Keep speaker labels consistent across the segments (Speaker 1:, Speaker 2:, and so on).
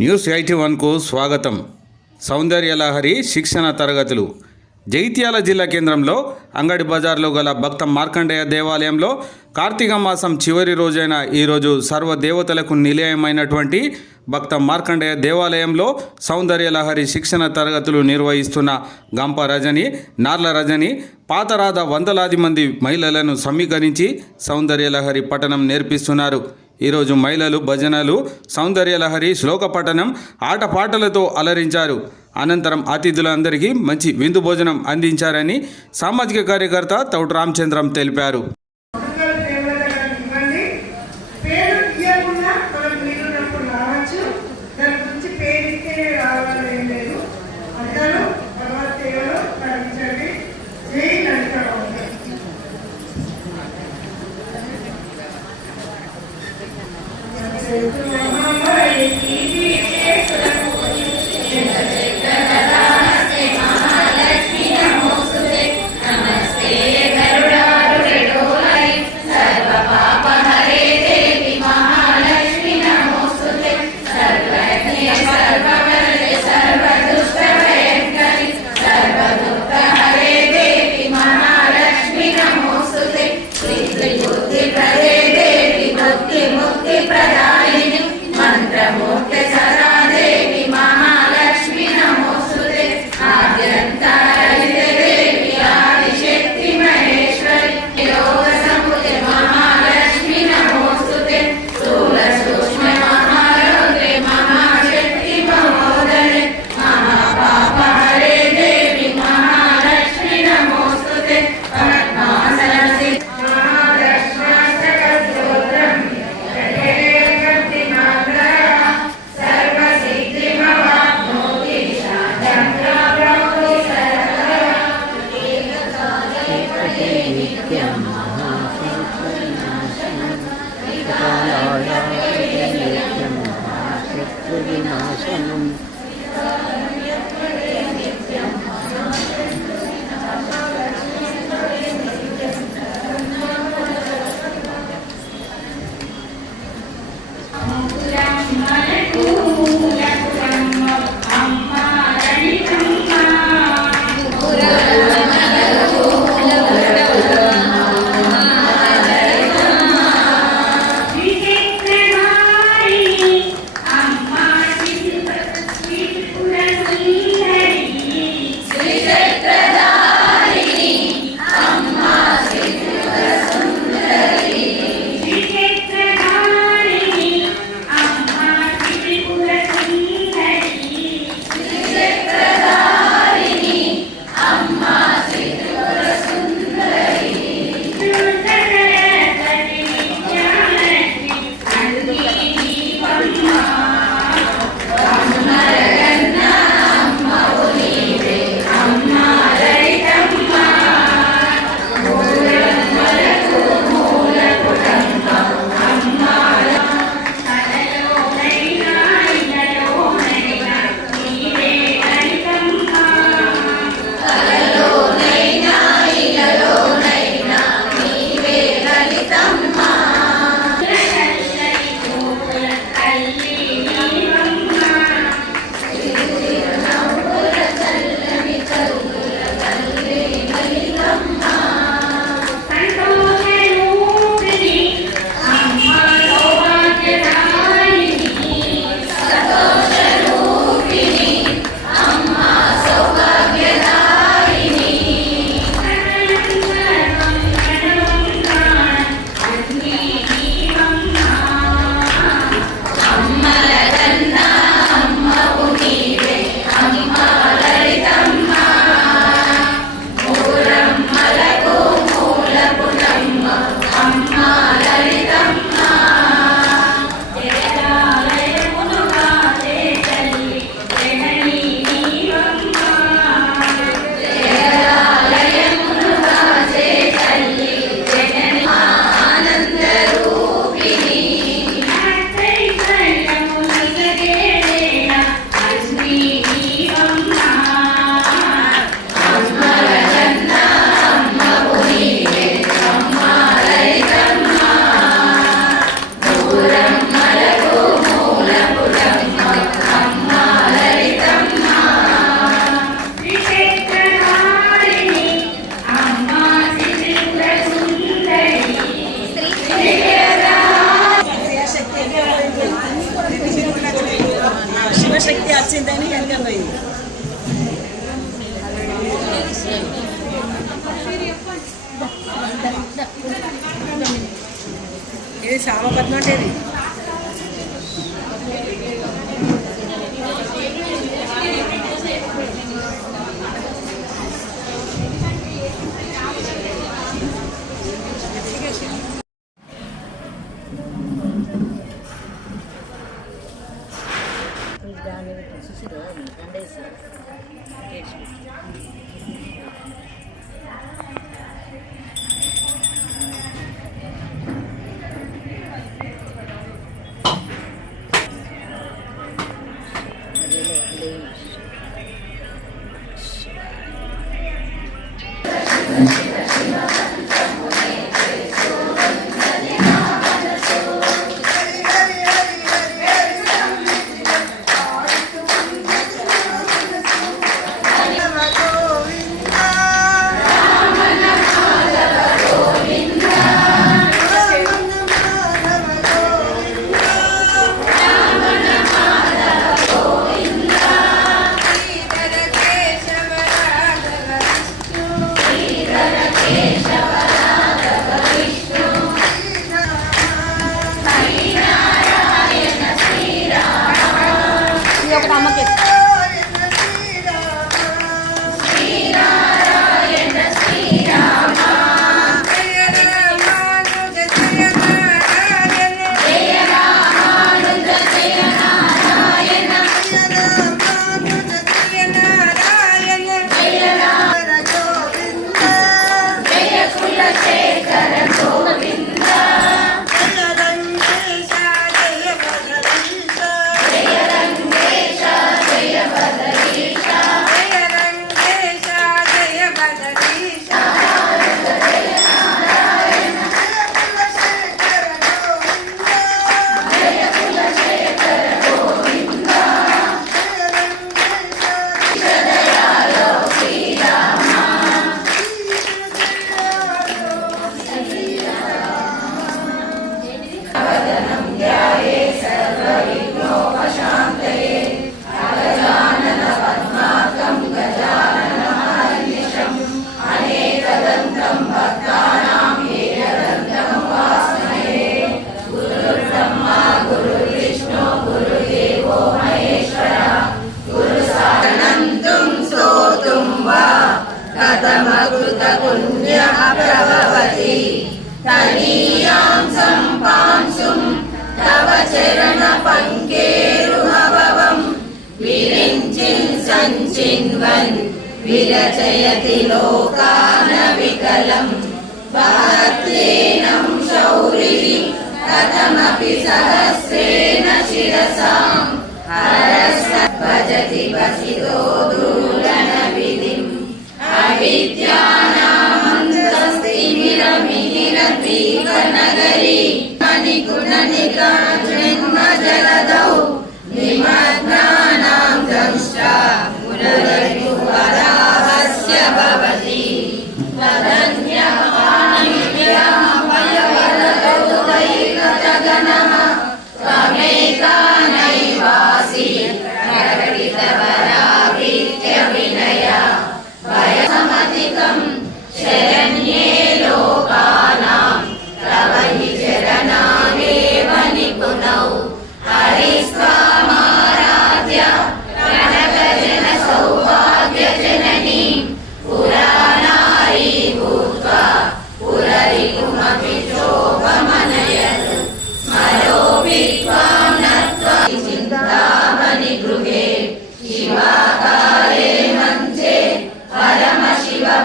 Speaker 1: News eighty వన్కు స్వాగతం. సౌందర్యలహరి శిక్షణ తరగతులు. జైత్యాల జిల్లా కేంద్రంలో అంగడి బజార్లో గల భక్త మార్కండేయ దేవాలయంలో కార్తీక మాసం చివరి రోజైన ఈరోజు సర్వ దేవతలకు నిలయమైనటువంటి భక్త మార్కండేయ దేవాలయంలో సౌందర్యలహరి శిక్షణ తరగతులు నిర్వహిస్తున్న గంప రజని నార్ల రజని పాతరాధ వందలాది మంది మహిళలను సమీకరించి సౌందర్యలహరి పఠనం నేర్పిస్తున్నారు. ఈరోజు మహిళలు భజనలు సౌందర్యలహరి శ్లోక పఠనం ఆటపాటలతో అలరించారు. అనంతరం అతిథులందరికీ మంచి విందు భోజనం అందించారని సామాజిక కార్యకర్త తౌడు రామచంద్రం తెలిపారు.
Speaker 2: Yeah, శామ పద్మ అంటే కింవన్ విరచయతి లోకాన వికలం భక్తేనం శౌరి కథమపి సహస్రేణ శిరసాం హరస్త భజతి వసితో దూలన విధిం అవిద్యానామంతస్తిమిరమిహిర దీపనగరీ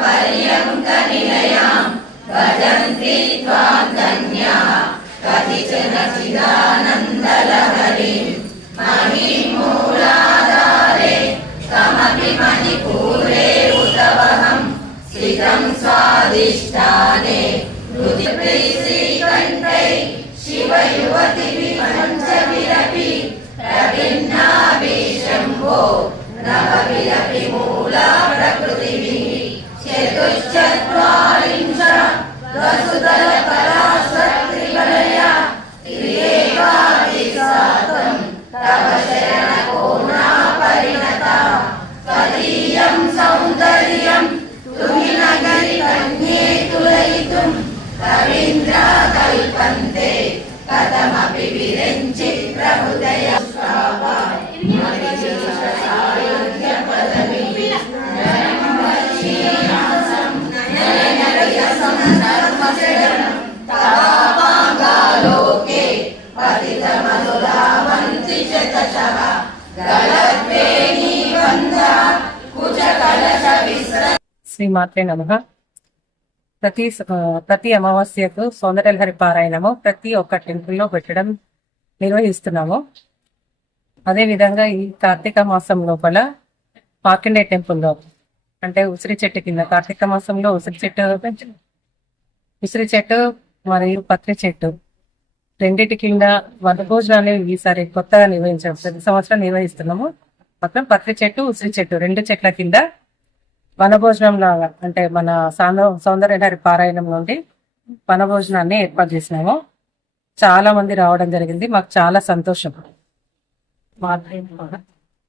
Speaker 2: पर्यङ्कनिलयाम्
Speaker 3: भजन्ति त्वां धन्या कतिचन चिदानन्दलहरीं महीमूलाधारे कमपि मणिपूरे उतवहम् स्थितं
Speaker 4: स्वादिष्ठाने हृदिपै श्रीकण्ठै शिवयुवतिभिः पञ्चभिरपि रविन्नाभिशम्भो नवभिरपि मूला प्रकृति Tava శ్రీమాత్రే నమ. ప్రతి ప్రతి అమావాస్యకు సౌందర్యలహరి పారాయణము ప్రతి ఒక్క టెంపుల్లో పెట్టడం నిర్వహిస్తున్నాము. అదే విధంగా ఈ కార్తీక మాసం లోపల పాకిండే టెంపుల్లో అంటే ఉసిరి చెట్టు కింద కార్తీక మాసంలో ఉసిరి చెట్టు ఉసిరి చెట్టు మరియు పత్రి చెట్టు రెండింటి కింద వనభోజనాలు ఈసారి కొత్తగా నిర్వహించాము ప్రతి సంవత్సరం నిర్వహిస్తున్నాము. మొత్తం పత్రి చెట్టు ఉసిరి చెట్టు రెండు చెట్ల కింద వనభోజనం లాగా అంటే మన సౌంద సౌందర్యహారి పారాయణం నుండి వనభోజనాన్ని ఏర్పాటు చేసినాము. చాలా మంది రావడం జరిగింది. మాకు చాలా సంతోషం.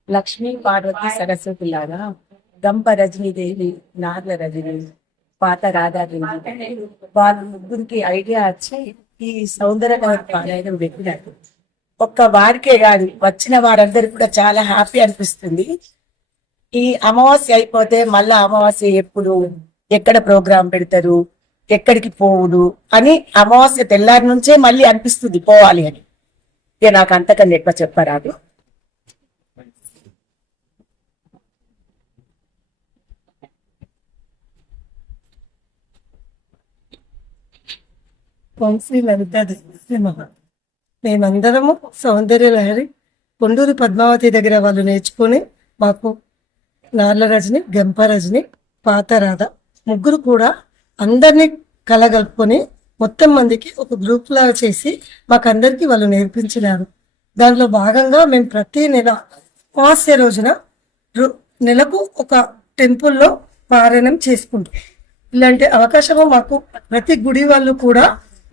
Speaker 3: లక్ష్మీ పార్వతి సరస్వతి లాగా గంప రజనీదేవి నాగల రజనీ పాత రాధాదేవి వాళ్ళ ముగ్గురికి ఐడియా వచ్చి ఈ సౌందర్య పారాయణం పెట్టినట్టు ఒక్క వారికే కాదు వచ్చిన వారందరికి కూడా చాలా హ్యాపీ అనిపిస్తుంది. ఈ అమావాస్య అయిపోతే మళ్ళా అమావాస్య ఎప్పుడు ఎక్కడ ప్రోగ్రాం పెడతారు ఎక్కడికి పోవుడు అని అమావాస్య తెల్లారి నుంచే మళ్ళీ అనిపిస్తుంది పోవాలి అని. నాకు అంతకన్నా ఎక్కువ చెప్పరాదు.
Speaker 2: వంశీ లలితాదేవి మేమందరము సౌందర్య లహరి కొండూరు పద్మావతి దగ్గర వాళ్ళు నేర్చుకుని మాకు నార్ల రజని గంప రజని పాత రాధ ముగ్గురు కూడా అందరినీ కలగలుపుకొని మొత్తం మందికి ఒక గ్రూప్ లాగా చేసి మాకందరికీ వాళ్ళు నేర్పించినారు. దాంట్లో భాగంగా మేము ప్రతి నెల అమావాస్య రోజున రు- నెలకు ఒక టెంపుల్లో పారాయణం చేసుకుంటాం. ఇలాంటి అవకాశము మాకు ప్రతి గుడి వాళ్ళు కూడా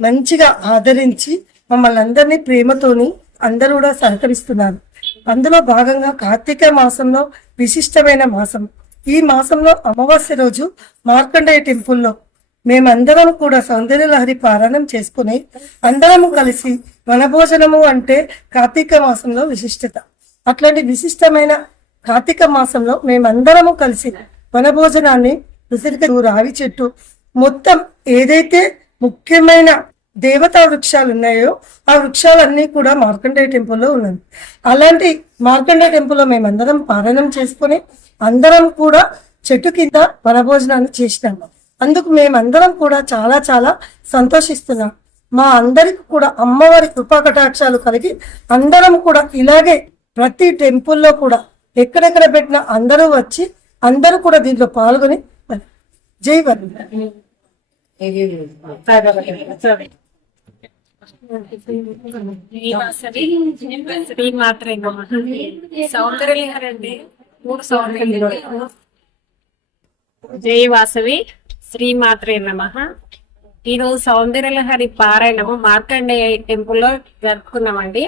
Speaker 2: మంచిగా ఆదరించి మమ్మల్ని అందరినీ ప్రేమతోని అందరూ కూడా సహకరిస్తున్నారు. అందులో భాగంగా కార్తీక మాసంలో విశిష్టమైన మాసం. ఈ మాసంలో అమావాస్య రోజు మార్కండేయ టెంపుల్లో మేమందరం కూడా సౌందర్య లహరి పారాయణం చేసుకుని అందరము కలిసి వనభోజనము అంటే కార్తీక మాసంలో విశిష్టత. అట్లాంటి విశిష్టమైన కార్తీక మాసంలో మేమందరము కలిసి వనభోజనాన్ని ఉసిరిక రావి చెట్టు మొత్తం ఏదైతే ముఖ్యమైన దేవతా వృక్షాలు ఉన్నాయో ఆ వృక్షాలన్నీ కూడా మార్కండేయ టెంపుల్లో ఉన్నాయి అలాంటి మార్కండేయ టెంపుల్లో మేమందరం పారాయణం చేసుకుని అందరం కూడా చెట్టు కింద వనభోజనాన్ని చేసినాము అందుకు మేమందరం కూడా చాలా చాలా సంతోషిస్తున్నాం మా అందరికి కూడా అమ్మవారి కృపా కటాక్షాలు కలిగి అందరం కూడా ఇలాగే ప్రతి టెంపుల్లో కూడా ఎక్కడెక్కడ పెట్టినా అందరూ వచ్చి అందరూ కూడా దీంట్లో పాల్గొని జై వల్లి
Speaker 5: శ్రీ మూడు జై వాసవి శ్రీ మాత్రే నమ. ఈరోజు సౌందర్యలహరి పారాయణము మార్కండేయ టెంపుల్లో జరుపుకున్నామండి.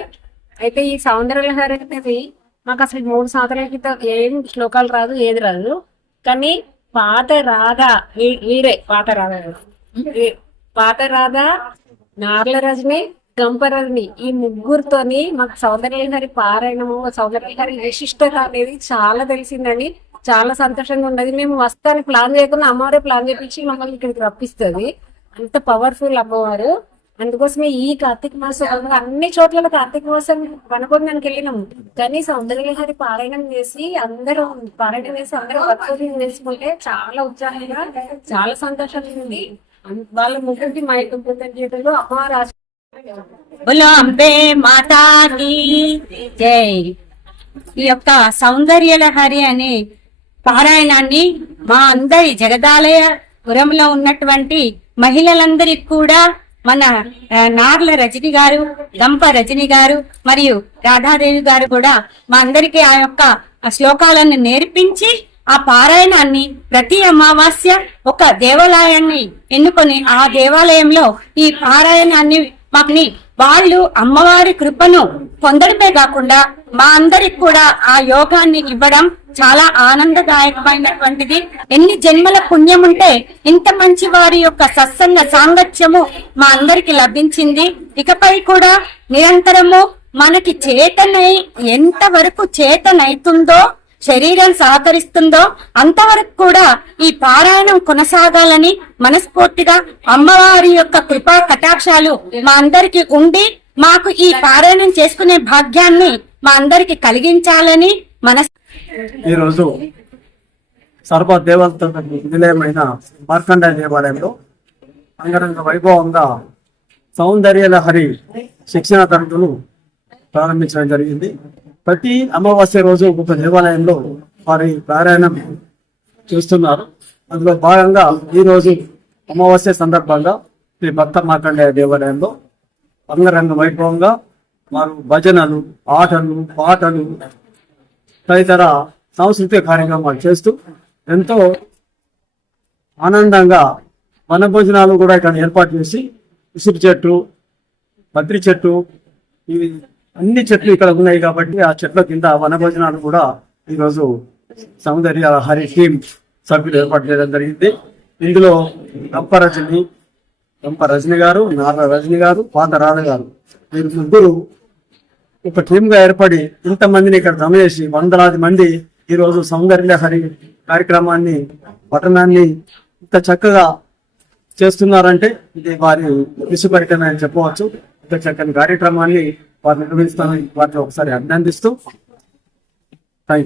Speaker 5: అయితే ఈ సౌందర్యలహరి అనేది మాకు అసలు మూడు సంవత్సరాల క్రితం ఏం శ్లోకాలు రాదు ఏది రాదు. కానీ పాత రాధ వీరే పాత రాధ. పాత రాధ నార్ల రజని ఈ ముగ్గురుతోని మాకు సౌందర్యలహరి పారాయణము సౌందర్యలహరి విశిష్టత అనేది చాలా తెలిసిందని చాలా సంతోషంగా ఉన్నది మేము వస్తానికి ప్లాన్ చేయకుండా అమ్మవారే ప్లాన్ చేపించి మమ్మల్ని ఇక్కడికి రప్పిస్తుంది. అంత పవర్ఫుల్ అమ్మవారు. అందుకోసమే ఈ కార్తీక మాసం అన్ని చోట్ల కార్తీక మాసం వనకొండానికి వెళ్ళినాం కానీ సౌందర్యలహరి పారాయణం చేసి అందరూ పారాయణం చేసి అందరూ భక్తులు చాలా ఉత్సాహంగా చాలా సంతోషంగా ఉంది. వాళ్ళ ముగ్గురికి మా యొక్క కృతజ్ఞతలు.
Speaker 6: అంబే మాతాకి జై. ఈ యొక్క సౌందర్య లహరి అనే పారాయణాన్ని మా అందరి జగదాలయ పురంలో ఉన్నటువంటి మహిళలందరికి కూడా మన నార్ల రజని గారు గంప రజని గారు మరియు రాధాదేవి గారు కూడా మా అందరికీ ఆ యొక్క శ్లోకాలను నేర్పించి ఆ పారాయణాన్ని ప్రతి అమావాస్య ఒక దేవాలయాన్ని ఎన్నుకొని ఆ దేవాలయంలో ఈ పారాయణాన్ని మాకుని వాళ్ళు అమ్మవారి కృపను పొందడమే కాకుండా మా అందరికి కూడా ఆ యోగాన్ని ఇవ్వడం చాలా ఆనందదాయకమైనటువంటిది. ఎన్ని జన్మల పుణ్యం ఉంటే ఇంత మంచి వారి యొక్క సత్సంగ సాంగత్యము మా అందరికి లభించింది. ఇకపై కూడా నిరంతరము మనకి చేతనై ఎంత వరకు చేతనైతుందో శరీరం సహకరిస్తుందో అంతవరకు కూడా ఈ పారాయణం కొనసాగాలని మనస్ఫూర్తిగా అమ్మవారి యొక్క కృపా కటాక్షాలు మా అందరికి ఉండి మాకు ఈ పారాయణం చేసుకునే భాగ్యాన్ని మా అందరికి కలిగించాలని మన
Speaker 7: ఈరోజు సర్వ దేవతతో నిలయమైన మార్కండ దేవాలయంలో అంగరంగ వైభవంగా సౌందర్యలహరి శిక్షణ తరగతులు ప్రారంభించడం జరిగింది. ప్రతి అమావాస్య రోజు ఒక దేవాలయంలో వారి పారాయణం చేస్తున్నారు. అందులో భాగంగా ఈరోజు అమావాస్య సందర్భంగా శ్రీ భక్త మార్కండేయ దేవాలయంలో అంగరంగ వైభవంగా వారు భజనలు ఆటలు పాటలు తదితర సాంస్కృతిక కార్యక్రమాలు చేస్తూ ఎంతో ఆనందంగా వనభోజనాలు కూడా ఇక్కడ ఏర్పాటు చేసి ఉసిరి చెట్టు బద్రి చెట్టు ఈ అన్ని చెట్లు ఇక్కడ ఉన్నాయి కాబట్టి ఆ చెట్ల కింద వనభోజనాలు కూడా ఈరోజు సౌందర్య హరి టీం సభ్యులు ఏర్పాటు చేయడం జరిగింది. ఇందులో గంప రజని గంప రజని గారు నార రజని గారు పాత రాధ గారు. వీరు ముగ్గురు ఒక టీమ్గా ఏర్పడి ఇంతమందిని ఇక్కడ జమ చేసి వందలాది మంది ఈరోజు సౌందర్య హరి కార్యక్రమాన్ని పట్టణాన్ని ఇంత చక్కగా చేస్తున్నారంటే ఇది వారి విసుపరిటన అని చెప్పవచ్చు. ఇంత చక్కని కార్యక్రమాన్ని వారు నిర్వహిస్తాను వారిని ఒకసారి అభినందిస్తూ